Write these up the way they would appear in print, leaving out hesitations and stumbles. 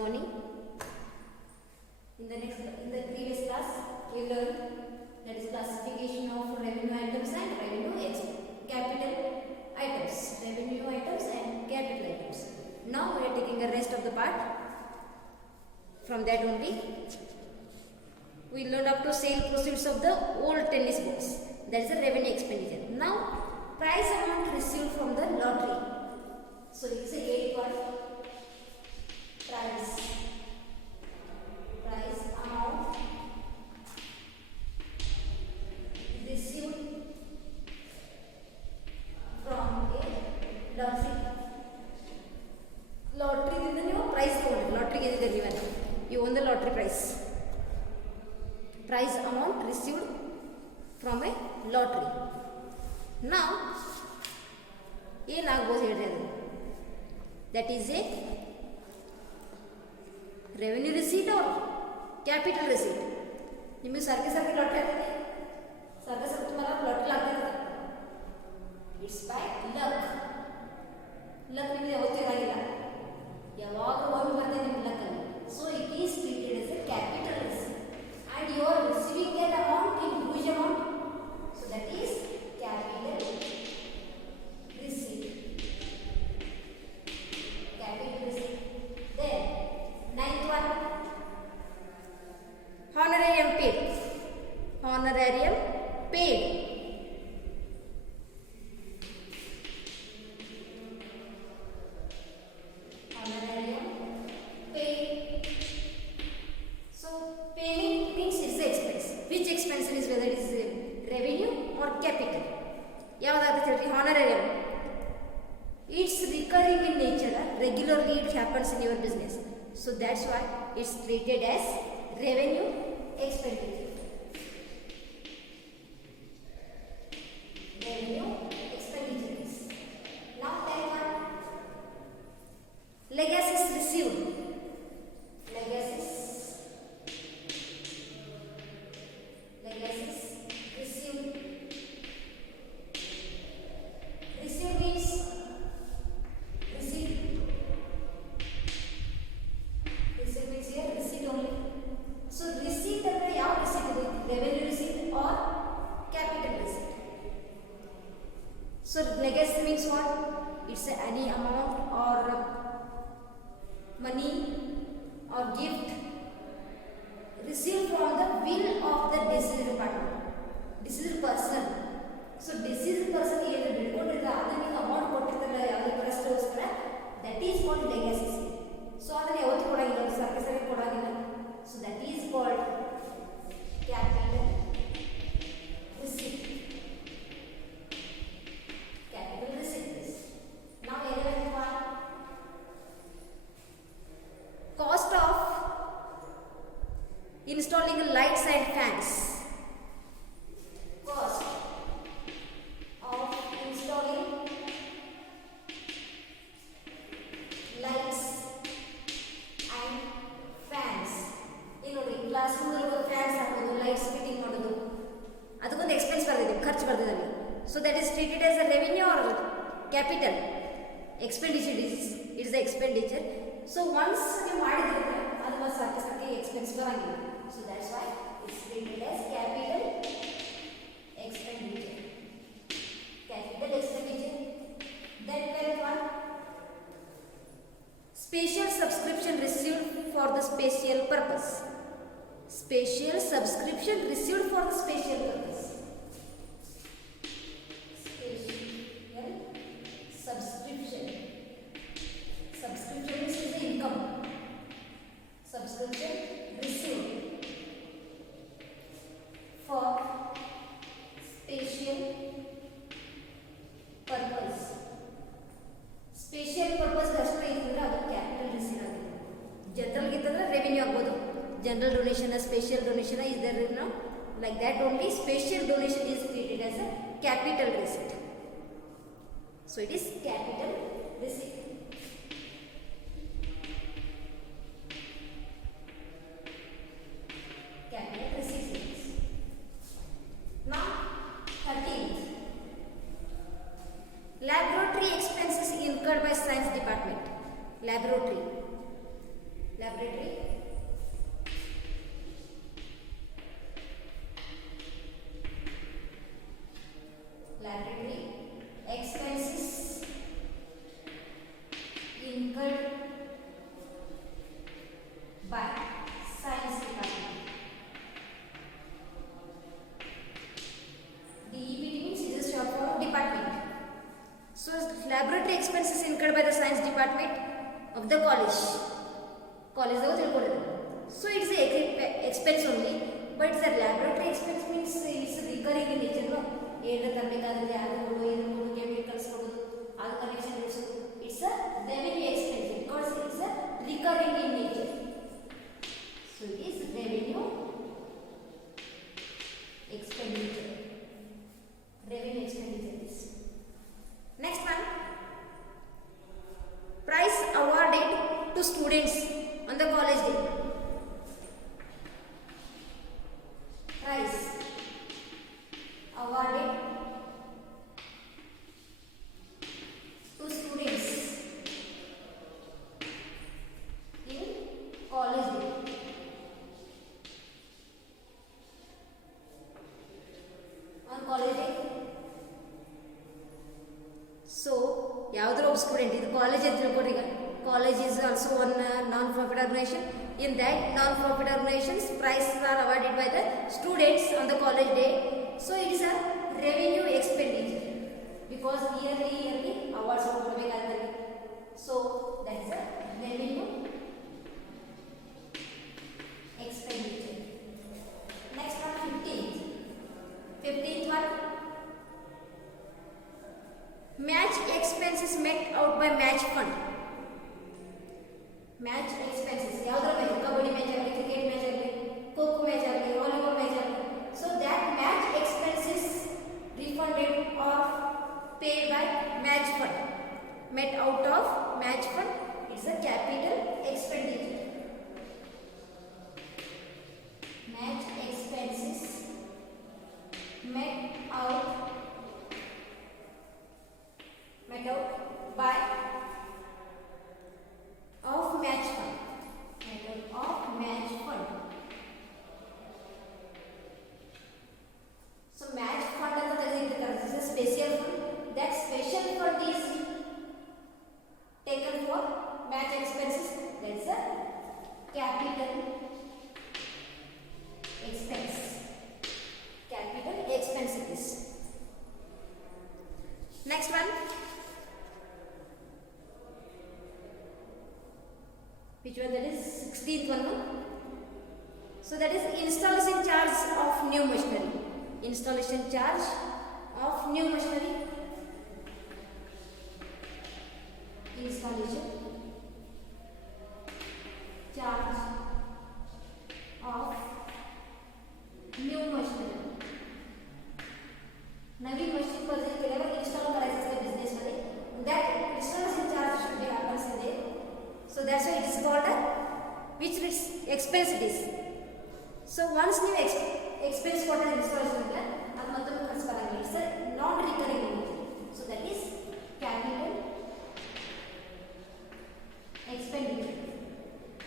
morning. In the previous class, we learned that is classification of revenue items and capital items. Revenue items and capital items. Now we are taking the rest of the part. From that only, we learned up to sale proceeds of the old tennis balls. That is the revenue expenditure. Now, prize amount received from the lottery. So it's a 8 part. Price amount received from a lottery. Lottery is the prize code. Lottery is the given. You won the lottery prize. Prize amount received from a lottery. Now, that is a revenue receipt or capital receipt. निम्मे सारखे सारखे lottery आते थे. सारखे सारखे तुम्हाला lottery लागते थे. It's by luck. Luck निम्मे होते राहिला. यावाग वन बंदे निम्मे luck आले. So it is treated as a capital receipt. And you are receiving that amount in huge amount. So that is capital receipt. Capital receipt. Then ninth one, honorarium paid. Honorarium paid. Honorarium paid. So payment means it's the expense. Which expense is whether it is revenue or capital? Honorarium. It's recurring in nature. Regularly it happens in your business. So that's why it's treated as revenue expenditure. Revenue expenditures. Now take one. Legacies received. Legacies received. Received means receipt. Receipt means here receipt only. So receipt ಅಂದ್ರೆ ಯಾವ receipt ಇದೆ? Revenue receipt or capital receipt. So legacy means what? It's any amount or money or gift received from the will of the deceased partner. Deceased person. So deceased person ಏನು ಬಿಡ್ಕೊಂಡಿರ್ತಾರೆ ಅದನ್ನ amount ಕೊಟ್ಟಿರ್ತಾರೆ ಯಾವುದೇ ಟ್ರಸ್ಟ್ಗೋಸ್ಕರ, that is called legacy. So ಅದನ್ನ ಯಾವತ್ತೂ ಕೊಡಂಗಿಲ್ಲ, ಸರ್ಕಾರ ಸರಿ ಕೊಡಂಗಿಲ್ಲ. So that is called capital receipt. Capital receipt. Now 11th one, cost of installing lights and fans. Cost of installing lights and fans. ನೋಡಿ ಕ್ಲಾಸ್ ರೂಮಲ್ಲಿ ಫ್ಯಾನ್ಸ್ ಹಾಕೋದು, ಲೈಟ್ಸ್ ಫಿಟ್ಟಿಂಗ್ ಮಾಡೋದು, ಅದಕ್ಕೊಂದು ಎಕ್ಸ್ಪೆನ್ಸ್ ಬರ್ತಿದೆ, ಖರ್ಚು ಬರ್ತಿದೆ. So that is treated as a revenue or capital expenditure. It's the expenditure. So once ನೀವು ಮಾಡಿದ್ರೆ ಅದು ಒಂದು ಸಾಕೆ ಎಕ್ಸ್ಪೆನ್ಸ್ ಬರಂಗಿಲ್ಲ. So that's why it's treated as capital expenditure. Capital expenditure. Then 12th one, special subscription received for the special purpose. Special subscription received for the special purpose. Special subscription. Subscription is the income. Subscription received for special purpose. Special purpose ಅಷ್ಟೇ ಇದ್ರೆ ಅದು capital receipt ಆಗುತ್ತೆ. General ಗಿತ್ತಂದ್ರೆ revenue ಆಗ್ಬೋದು. General donation, special donation is there, you know, like that only. Special donation is treated as a capital receipt. So it is capital receipt. Capital receipt. Now 13th, laboratory expenses incurred by science department. Laboratory laboratory expenses incurred by science department. DEPT means it is short form of department. So laboratory expenses incurred by the science department of the college. So it's a expense only, but it's a laboratory expense means it's recurring in nature. No, it's a revenue expense because it's a recurring in nature. So it is revenue expenditure. Revenue expenditure is. Next one. Prize awarded to students on the college day. Prize awarded to students in college day. On college day. So, ಯಾವುದರ ಒಬ್ಬ student ಇದು college ಅಂತ ತಿಳ್ಕೊರಿ ಈಗ college is also one non profit organisation in that non profit organisations prizes are awarded by the students on the college day so it is a revenue expenditure because yearly awards ಕೊಡಬೇಕಾಗ್ತದೆ so that is a revenue expenditure. Next one, 15th one. Match expenses met out by match fund. Match expenses. ಯಾವ್ದ್ರ ಮೇಲೆ kabaddi match ಆಗಲಿ cricket match ಆಗಲಿ kho kho match ಆಗಲಿ volleyball match ಆಗಲಿ so that match expenses refunded or paid by match fund. Met out of match fund. It's a capital expenditure. Match expenses met out by of match fund. Met out of match fund. So match fund is a special fund. That special fund is taken for match expenses. That's a capital expense. Capital expense it is. Next one. Which one? That is 16th one. No? So that is installation charge of new machinery. Installation charge of new machinery. Installation charge of new machinery. Naveen machine purchase केल्यावर install करायचं असतं business मध्ये that installation charge should be happens in there so that's why it is called a which expense it is so once new expense for the installation illa adu mattonu ಖರ್ಚು ಬರಂಗಿಲ್ಲ it's a non recurring so that is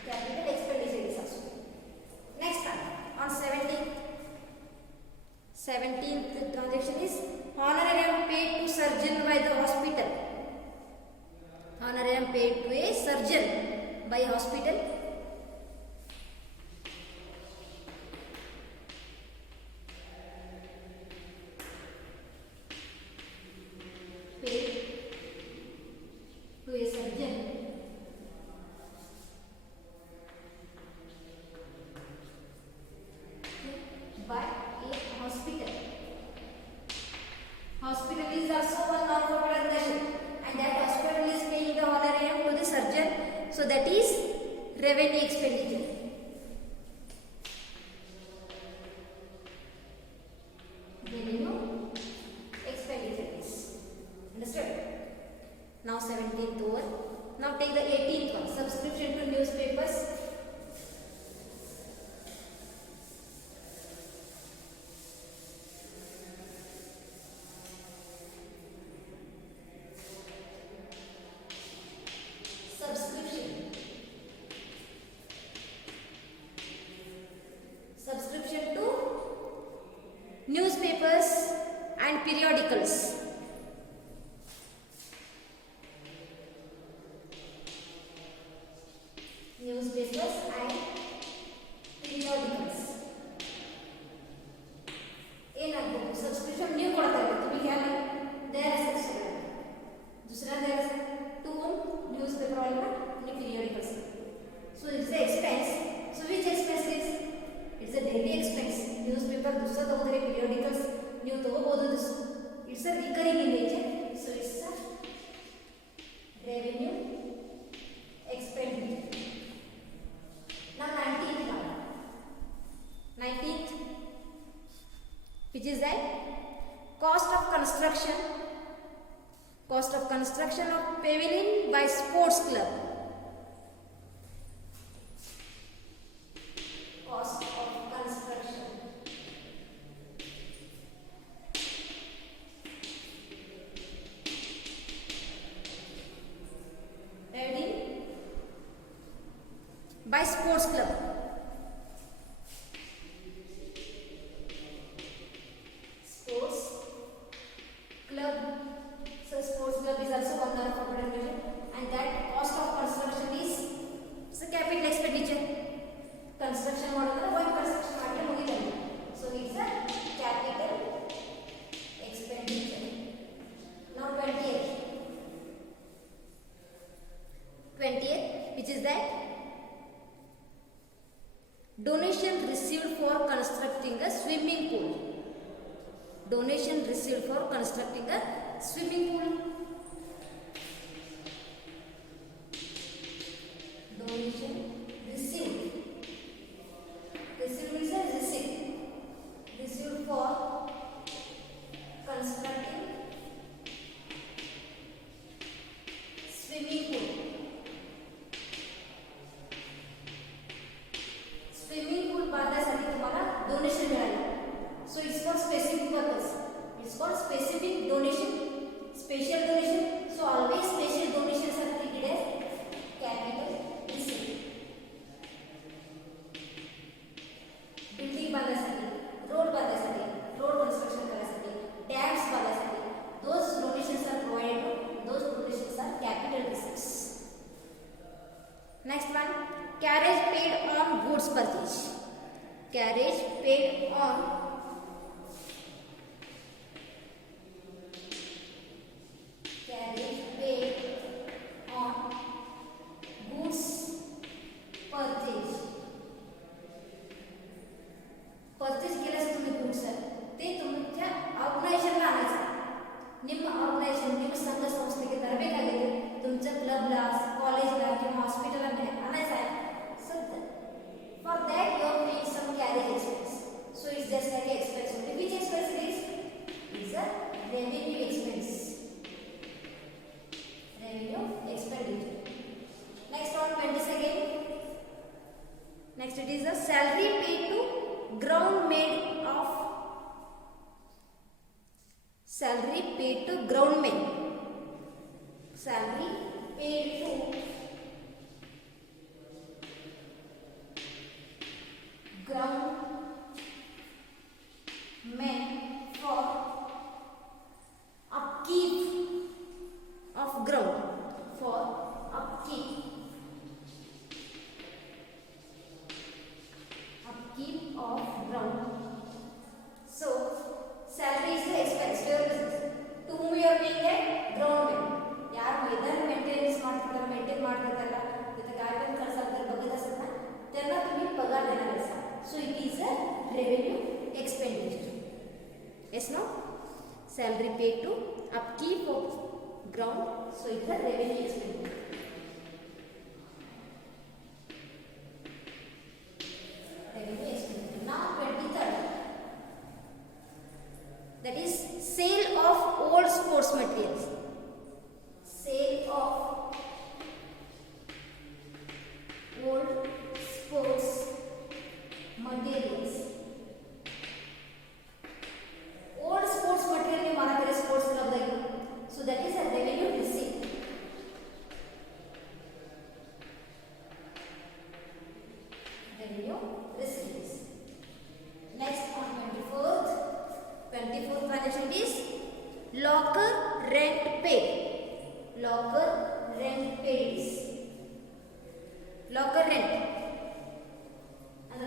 capital expenditure is also next one on 17th transaction is honorarium paid to surgeon by the hospital. Honorarium paid to a surgeon by hospital. Paid to a surgeon by a hospital. Hospital is also one non-profit organization and that hospital is paying the honorarium to the surgeon so that is revenue expenditure. Revenue expenditure is understood. Now 17th over. Now take the 18th one, subscription to newspapers. newspapers and periodicals. ಏನಾಗಬಹುದು subscription ನೀವು ಕೊಡ್ತಾ ಇದ್ದೀರಿ तुम्ही घ्या द्यायला subscribe दुसरा द्यायला to news paper वाला आणि periodicals. So it's the expense. So which expense is? It's a daily expense. Newspaper दुसरा तगोದ್ರೆ periodicals ನೀವು ತಗೋಬಹುದು. It's a recurring in nature. So it's a revenue expenditure. Now 19th one. 19th, which is that cost of construction. Cost of construction of pavilion by sports club. Cost of construction. Ready? By sports club. Sports club. So sports club is also one of corporate measure, and that cost of construction is a capital expenditure. Construction model one construction model mugidale. So it's a capital expenditure. Now 20th, which is that donation received for constructing a swimming pool. Donation received for constructing a swimming pool. Donation received. Received is a receipt. Received for constructing swimming pool. Swimming pool बांधण्यासाठी तुम्हाला donation मिळाले. So it's for specific purpose. It's for specific donation, special donation. So always special donations are treated as capital receipt. Building बांधण्यासाठी, road बांधण्यासाठी, road construction करायसाठी, dams बांधण्यासाठी, those donations are provided. Those donations are capital receipts. Next one, carriage paid on goods purchase. Carriage paid on goods purchase. Purchase केल्यास तुम्ही goods ते तुमच्या ऑर्गनायझेशनला आणायचं. ನಿಮ್ಮ ऑर्गनायझेशन ನಿಮ್ಮ संघ संस्थेಗೆ ತರಬೇಕಾಗಿದೆ. तुमच्या क्लबला, कॉलेजला किंवा हॉस्पिटलला आणायचं आहे. So for that you are paying some carriage expense. So it's just like an expense. Which expense it is? It's a revenue expense. Revenue expenditure. Next on 22nd. Next it is a salary paid to groundmen of salary paid to groundmen. Salary paid to groundmen for upkeep of ground. For upkeep of ground. So salary is the expense to your business. To whom you are paying a groundman. यार मैदान maintenance ಮಾಡ್ತಿರ್ತಾರೆ, maintain ಮಾಡ್ತಿರ್ತಾರಲ್ಲ, ಮತ್ತೆ garden ಕಳ್ಸಾಕ್ತಾರೆ, ಬಗ್ಗದ ಸಣ್ಣ त्यांना तुम्ही पगार देणार आहे. So it is a revenue expenditure. Yes, no? Salary paid to upkeep of ground. So it is a revenue expenditure. Revenue expenditure. Now 23rd. That is sale of old sports materials. Sale of old sports materials. Old sports material ನೀವು ಮಾರಾಟ sports club ದಾಗಿ. So that is a revenue receipt. Revenue receipts. Next on 24th transaction is locker rent paid. Locker rent paid is Locker rent. And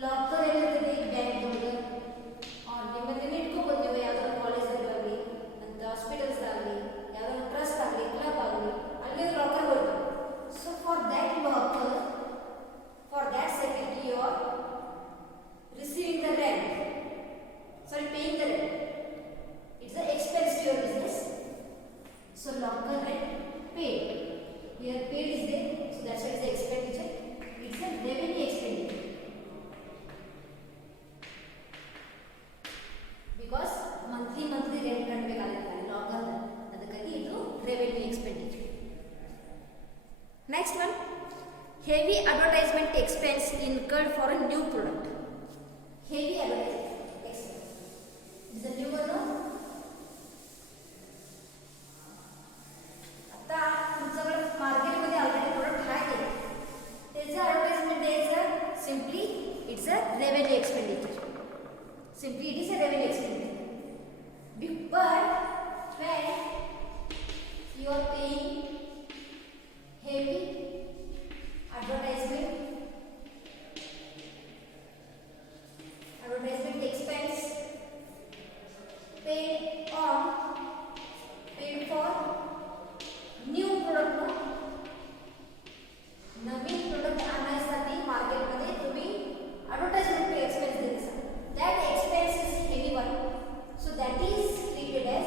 locker rent bank or limit ko college and hospitals trust club locker. So for that locker, for that security you are receiving the rent. Sorry, paying the rent. It's an expense to your business. So locker rent paid. Here paid is there, so that's why it's the expenditure. It's a revenue expenditure. Because monthly rent ಕಟ್ಟಬೇಕಾಗುತ್ತೆ locker ಅದಕ್ಕಾಗಿ ಇದು revenue expenditure. Next one, heavy advertisement expense incurred for a new product. Heavy advertisement expense. Is a new one? आता तुमच्याकडे मार्केटमध्ये already product आहे त्याचा advertisement द्यायचं simply it's a revenue expenditure. Simply it is a revenue expenditure. But when you are paying heavy advertisement expense paid for new product Naveen product आणण्यासाठी मार्केटमध्ये तुम्ही advertisement expense द्यायचा. That expense is heavy one, so that is treated as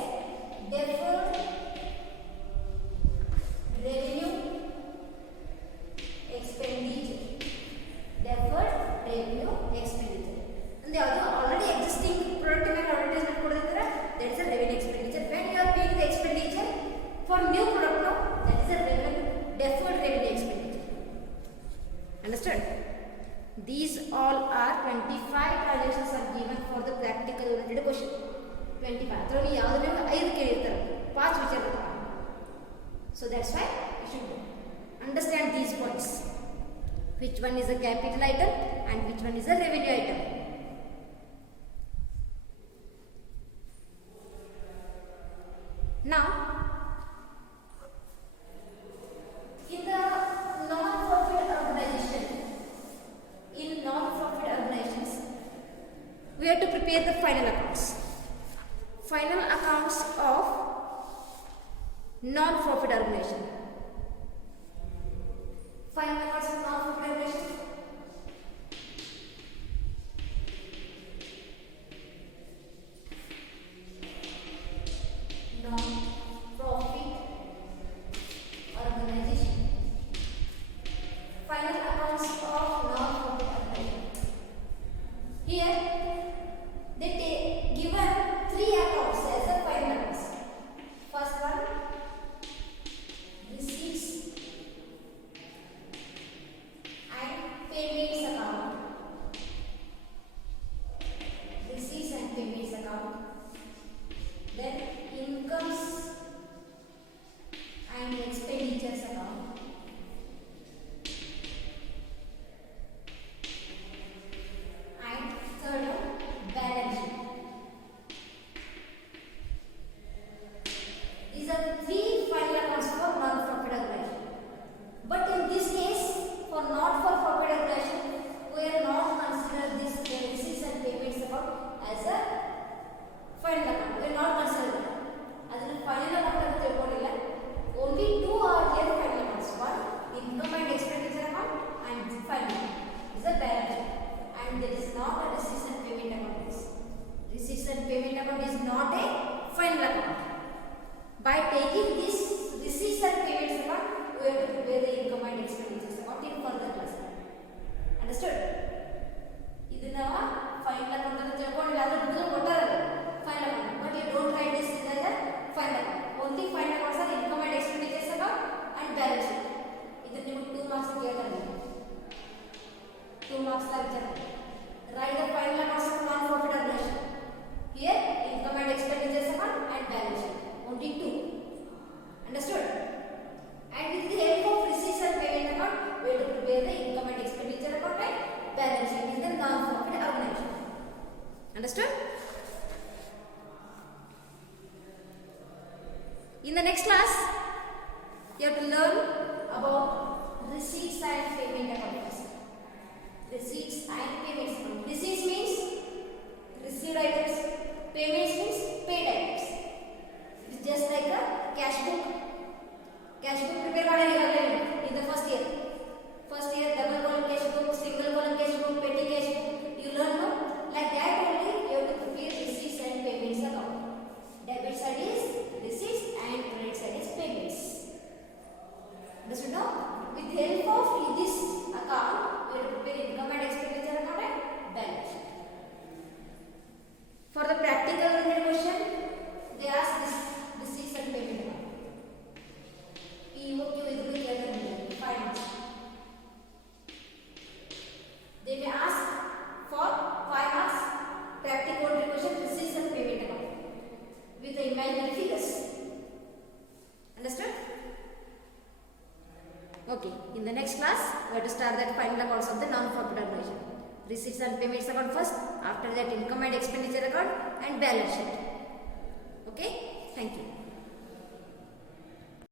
deferred revenue expenditure. Deferred revenue expenditure. And the other already existing product and advertisement kodidira, that is a revenue expenditure. When you are paying the expenditure for new product now, that is a deferred revenue expenditure. Understood? These all are 25 transactions are given for the practical oriented question. 25. ಅದರಲ್ಲಿ ಯಾವುದನ್ನ 5 ಕೇಳಿರ್ತಾರೆ, 5 ವಿಚಾರ ಬರ್ತಾರೆ. So that's why you should understand these points. Which one is a capital item and which one is a revenue item. Now, in the non-profit organization, organizations, we have to prepare the final accounts. Final accounts of non-profit organization. Final accounts of non-profit organization. Non-profit organization. Final accounts of non-profit organization. Here they given 3 accounts as a final accounts. First one, receipts and payments account. Receipts and payments account. Then incomes and expenditures account. And third one, balance sheet. These are the 3 final accounts for non-profit organization. But in this case, for not-for-profit organization, we are not consider this receipts and payments account as a final account. We are not consider that. As a final account, only 2 are here final accounts. One, income and expenditure account, and final is a balance sheet. And there is not a receipts and payment account. Receipts and payment account is not a final account. By taking this receipts and payments account, we have to prepare the income and expenditures account in further class. Understood? This is final account. Final account. But you don't write this as a final account. Only final accounts are income and expenditures account and balance sheet. This is 2 marks. 2 marks. Write the final accounts of non-profit organization. Here, income and expenditures account and balance sheet. Only 2. Understood? And with the help of receipts and payment account, we have to prepare the income and expenditure account and balance sheet in the non-profit organization. Understood? In the next class, you have to learn about receipts and payment account first. Receipts and payments account. Receipts means received items. Payments means paid items. It's just like a cash book. Cash book prepare ಮಾಡಲಿಲ್ಲ in the first year. First year double column cash book, single column cash book, petty cash book. You learn no? Like that only you have to prepare receipts and payments account. Debit side is receipts and credit side is payments. Understood now? With help of this account, we will prepare income and expenditure account and balance sheet. For the practical related question, they ask this receipts and payment account. EOQ is the clear 5 marks. They may ask for 5 marks practical related question receipts and payment account with the imaginary figures. Understood? Okay, in the next class, we have to start that final accounts of the non-profit organization. Receipts and payments account first, after that income and expenditure account and balance sheet. Okay, thank you.